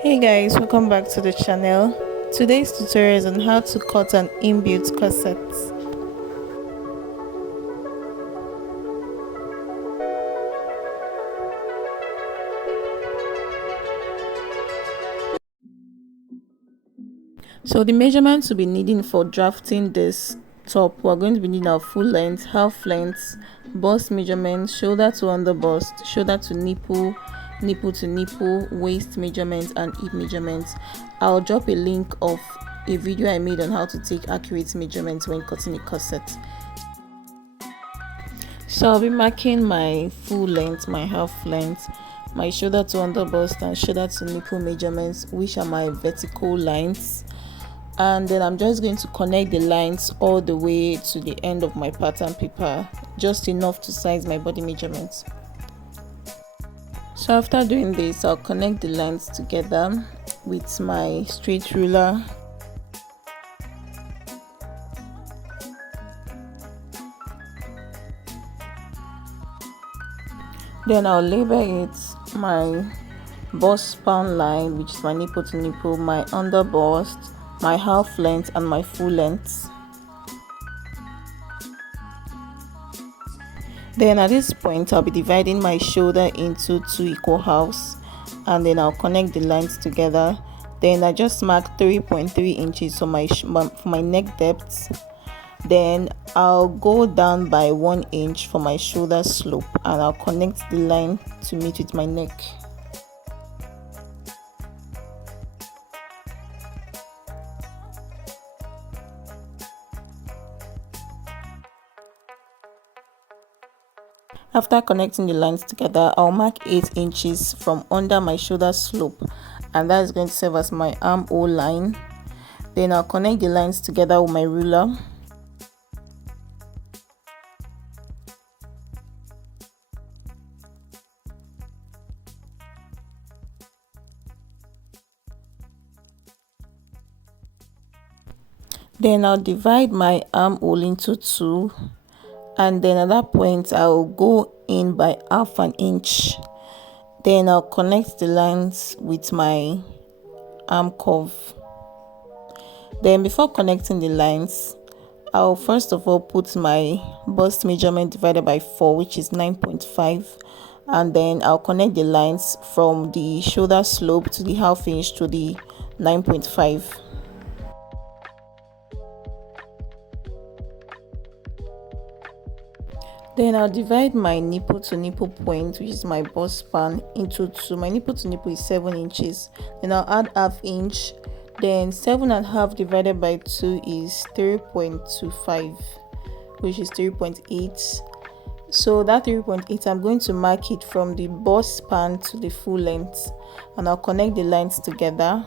Hey guys, welcome back to the channel. Today's tutorial is on how to cut an inbuilt corset. So the measurements we'll be needing for drafting this top, we're going to be needing our full length, half length, bust measurements, shoulder to under bust, shoulder to nipple, nipple to nipple, waist measurements, and hip measurements. I'll drop a link of a video I made on how to take accurate measurements when cutting a corset. So I'll be marking my full length, my half length, my shoulder to under bust, and shoulder to nipple measurements, which are my vertical lines. And then I'm just going to connect the lines all the way to the end of my pattern paper, just enough to size my body measurements. So after doing this, I'll connect the lines together with my straight ruler. Then I'll label it my bust span line, which is my nipple to nipple, my under bust, my half length, and my full length. Then at this point, I'll be dividing my shoulder into 2 equal halves, and then I'll connect the lines together. Then I just mark 3.3 inches for my neck depth. Then I'll go down by 1 inch for my shoulder slope, and I'll connect the line to meet with my neck. After connecting the lines together, I'll mark 8 inches from under my shoulder slope, and that is going to serve as my armhole line. Then I'll connect the lines together with my ruler. Then I'll divide my armhole into 2, and then at that point I'll go in by half an inch. Then I'll connect the lines with my arm curve. Then before connecting the lines, I'll first of all put my bust measurement divided by 4, which is 9.5, and then I'll connect the lines from the shoulder slope to the half inch to the 9.5. Then I'll divide my nipple to nipple point, which is my bust span, into 2. My nipple to nipple is 7 inches. Then I'll add half inch. Then 7.5 divided by 2 is 3.25, which is 3.8. So that 3.8, I'm going to mark it from the bust span to the full length, and I'll connect the lines together.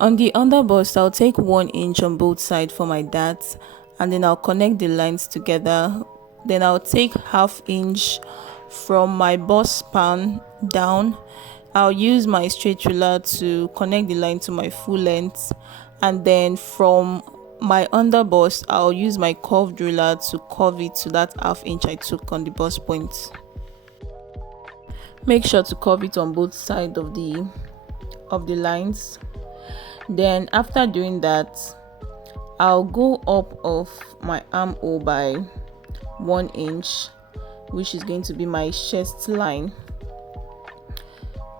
On the under bust, I'll take 1 inch on both sides for my darts, and then I'll connect the lines together. Then I'll take half inch from my bust span down. I'll use my straight ruler to connect the line to my full length, and then from my under bust, I'll use my curved ruler to curve it to that half inch I took on the bust point. Make sure to curve it on both sides of the lines. Then after doing that, I'll go up of my armhole by 1 inch, which is going to be my chest line.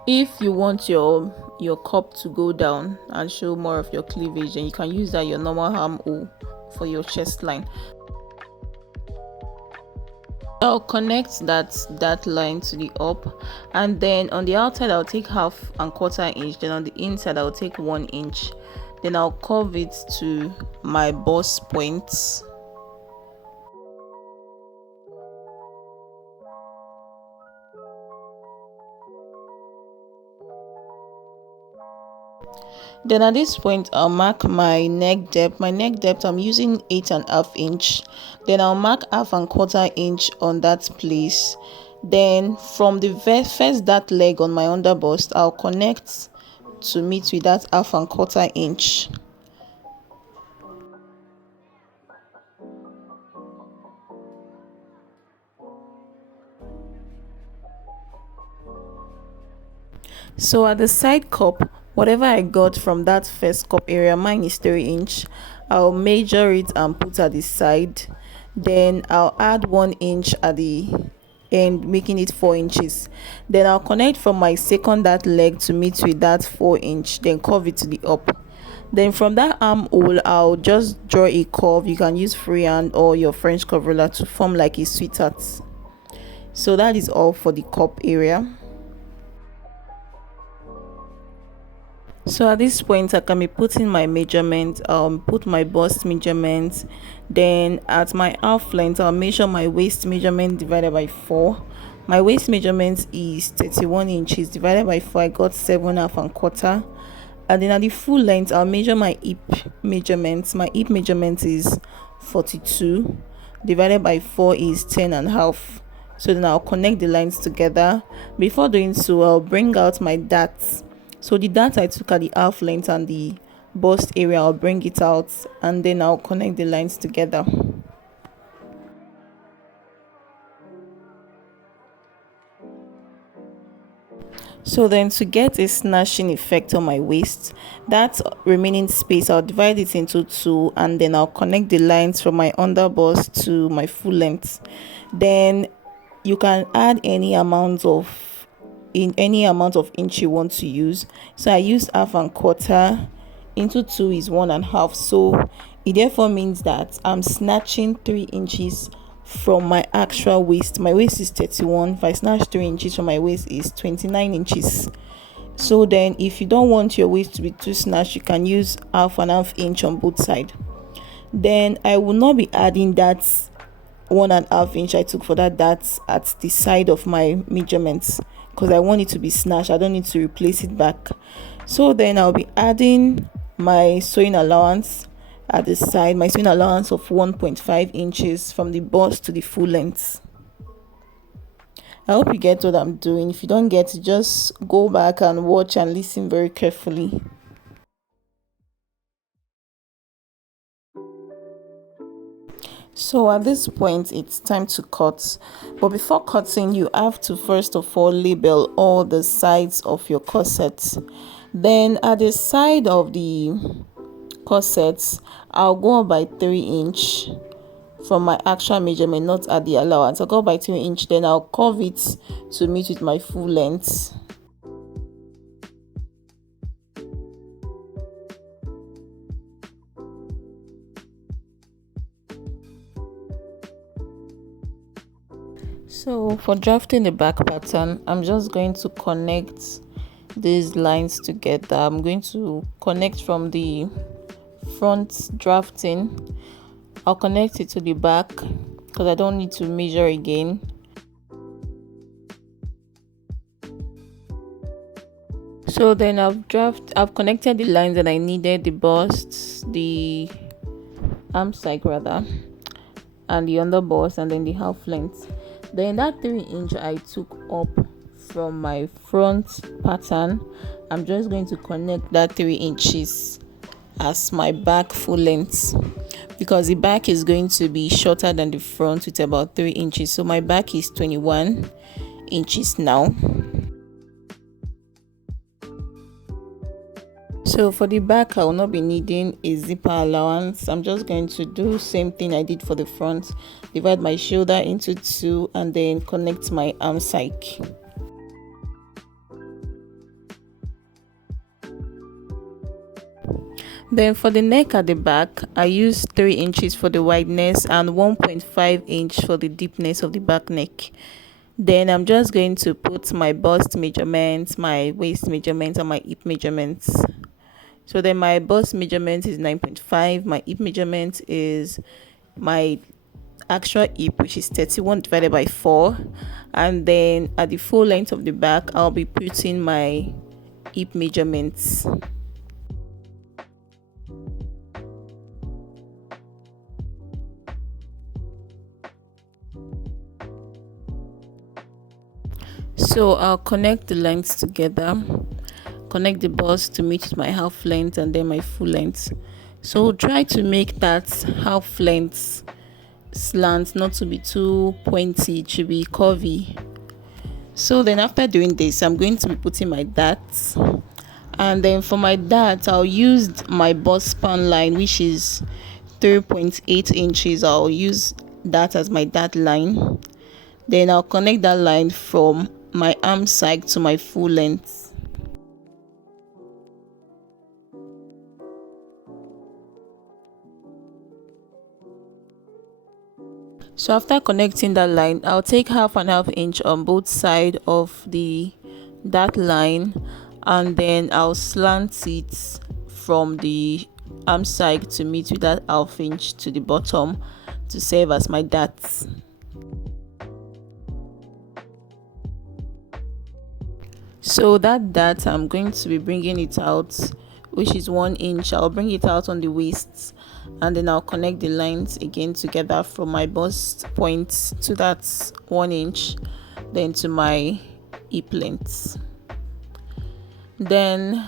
If you want your cup to go down and show more of your cleavage, then you can use that your normal armhole for your chest line. I'll connect that line to the up, and then on the outside I'll take 1/4 inch. Then on the inside I'll take 1 inch. Then I'll curve it to my bust points. Then at this point, I'll mark my neck depth. My neck depth, I'm using 8.5 inch. Then I'll mark 1/4 inch on that place. Then from the first that leg on my under bust, I'll connect to meet with that 1/4 inch. So at the side cup, whatever I got from that first cup area, mine is 3 inch, I'll measure it and put at the side. Then I'll add 1 inch at the end, making it 4 inches. Then I'll connect from my second that leg to meet with that 4 inch, then curve it to the up. Then from that armhole, I'll just draw a curve. You can use freehand or your French curve ruler to form like a sweetheart. So that is all for the cup area. So at this point, I can be putting my measurement, put my bust measurement. Then at my half length, I'll measure my waist measurement divided by 4. My waist measurement is 31 inches divided by 4. I got 7.5 and then at the full length, I'll measure my hip measurements. My hip measurement is 42 divided by 4 is 10.5. So then I'll connect the lines together. Before doing so, I'll bring out my darts. So the dart I took at the half length and the bust area, I'll bring it out and then I'll connect the lines together. So then to get a snatching effect on my waist, that remaining space, I'll divide it into 2 and then I'll connect the lines from my under bust to my full length. Then you can add any amount of inch you want to use. So I used 1/2 into 2 is 1.5. So it therefore means that I'm snatching 3 inches from my actual waist. My waist is 31. If I snatch 3 inches from my waist is 29 inches. So then if you don't want your waist to be too snatched, you can use 1/2 inch on both sides. Then I will not be adding that 1.5 inch I took for that at the side of my measurements, because I want it to be snatched. I don't need to replace it back. So then I'll be adding my sewing allowance at the side, my sewing allowance of 1.5 inches from the bust to the full length. I hope you get what I'm doing. If you don't get it, just go back and watch and listen very carefully. So at this point, it's time to cut. But before cutting, you have to first of all label all the sides of your corset. Then at the side of the corset, I'll go up by 3 inch from my actual measurement, not at the allowance. I'll go by 3 inch, then I'll curve it to meet with my full length. So for drafting the back pattern, I'm just going to connect these lines together. I'm going to connect from the front drafting. I'll connect it to the back because I don't need to measure again. So then I've connected the lines that I needed, the bust, the arm side rather, and the under bust, and then the half length. Then that 3 inch I took up from my front pattern, I'm just going to connect that 3 inches as my back full length, because the back is going to be shorter than the front with about 3 inches. So my back is 21 inches now. So for the back, I will not be needing a zipper allowance. I'm just going to do same thing I did for the front. Divide my shoulder into 2 and then connect my arm side. Then for the neck at the back, I used 3 inches for the wideness and 1.5 inch for the deepness of the back neck. Then I'm just going to put my bust measurements, my waist measurements, and my hip measurements. So then my bust measurement is 9.5. My hip measurement is my actual hip, which is 31 divided by 4. And then at the full length of the back, I'll be putting my hip measurements. So I'll connect the lengths together, connect the bust to meet my half length and then my full length. So try to make that half length slant not to be too pointy, it should be curvy. So then after doing this, I'm going to be putting my darts, and then for my darts I'll use my bust span line, which is 3.8 inches. I'll use that as my dart line. Then I'll connect that line from my arm side to my full length. So after connecting that line, I'll take 1/2 inch on both sides of that line, and then I'll slant it from the arm side to meet with that 1/2 inch to the bottom to serve as my darts. So that dart, I'm going to be bringing it out, which is 1 inch. I'll bring it out on the waist, and then I'll connect the lines again together from my bust point to that 1 inch, then to my hip length. Then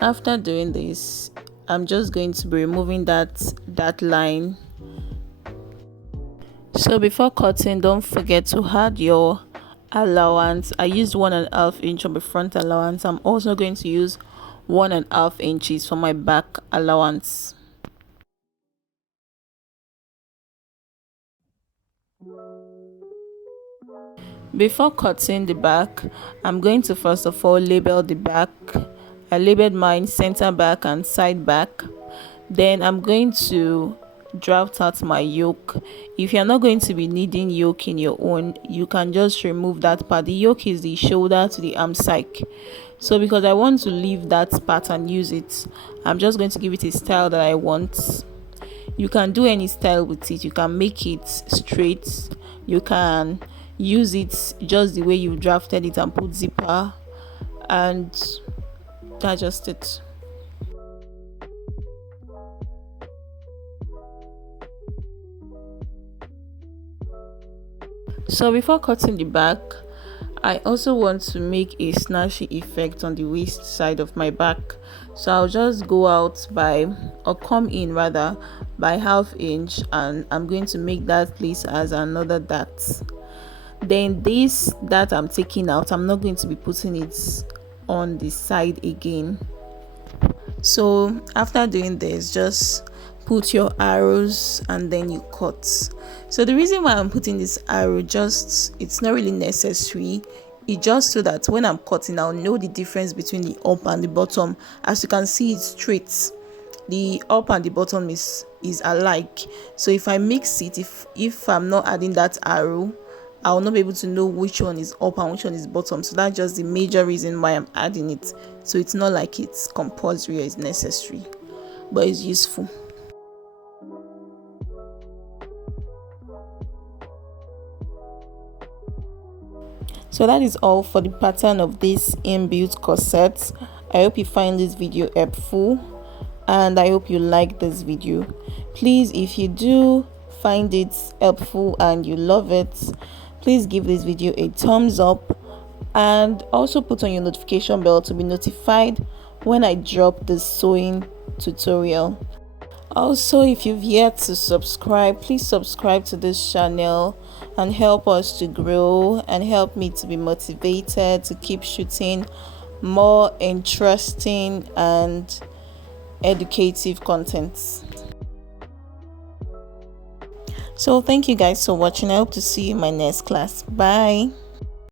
after doing this, I'm just going to be removing that line. So before cutting, don't forget to add your allowance. I used 1/2 inch on the front allowance. I'm also going to use 1/2 inches for my back allowance. Before cutting the back, I'm going to first of all label the back. I labeled mine center back and side back. Then I'm going to draft out my yoke. If you're not going to be needing yoke in your own, you can just remove that part. The yoke is the shoulder to the arm side. So because I want to leave that part and use it, I'm just going to give it a style that I want. You can do any style with it. You can make it straight, you can use it just the way you drafted it and put zipper, and that's just it. So before cutting the back, I also want to make a snatchy effect on the waist side of my back. So I'll just go out or come in rather by 1/2 inch, and I'm going to make that place as another dart. Then this that I'm taking out, I'm not going to be putting it on the side again. So after doing this, just put your arrows and then you cut. So the reason why I'm putting this arrow, it's not really necessary. It's just so that when I'm cutting, I'll know the difference between the up and the bottom. As you can see, it's straight. The up and the bottom is alike. So if I mix it, if I'm not adding that arrow, I will not be able to know which one is up and which one is bottom. So that's just the major reason why I'm adding it. So it's not like it's compulsory or it's necessary, but it's useful. So that is all for the pattern of this inbuilt corset. I hope you find this video helpful, and I hope you like this video. Please, if you do find it helpful and you love it, please give this video a thumbs up, and also put on your notification bell to be notified when I drop the sewing tutorial. Also, if you've yet to subscribe, please subscribe to this channel and help us to grow and help me to be motivated to keep shooting more interesting and educative content. So thank you guys for watching. I hope to see you in my next class. Bye.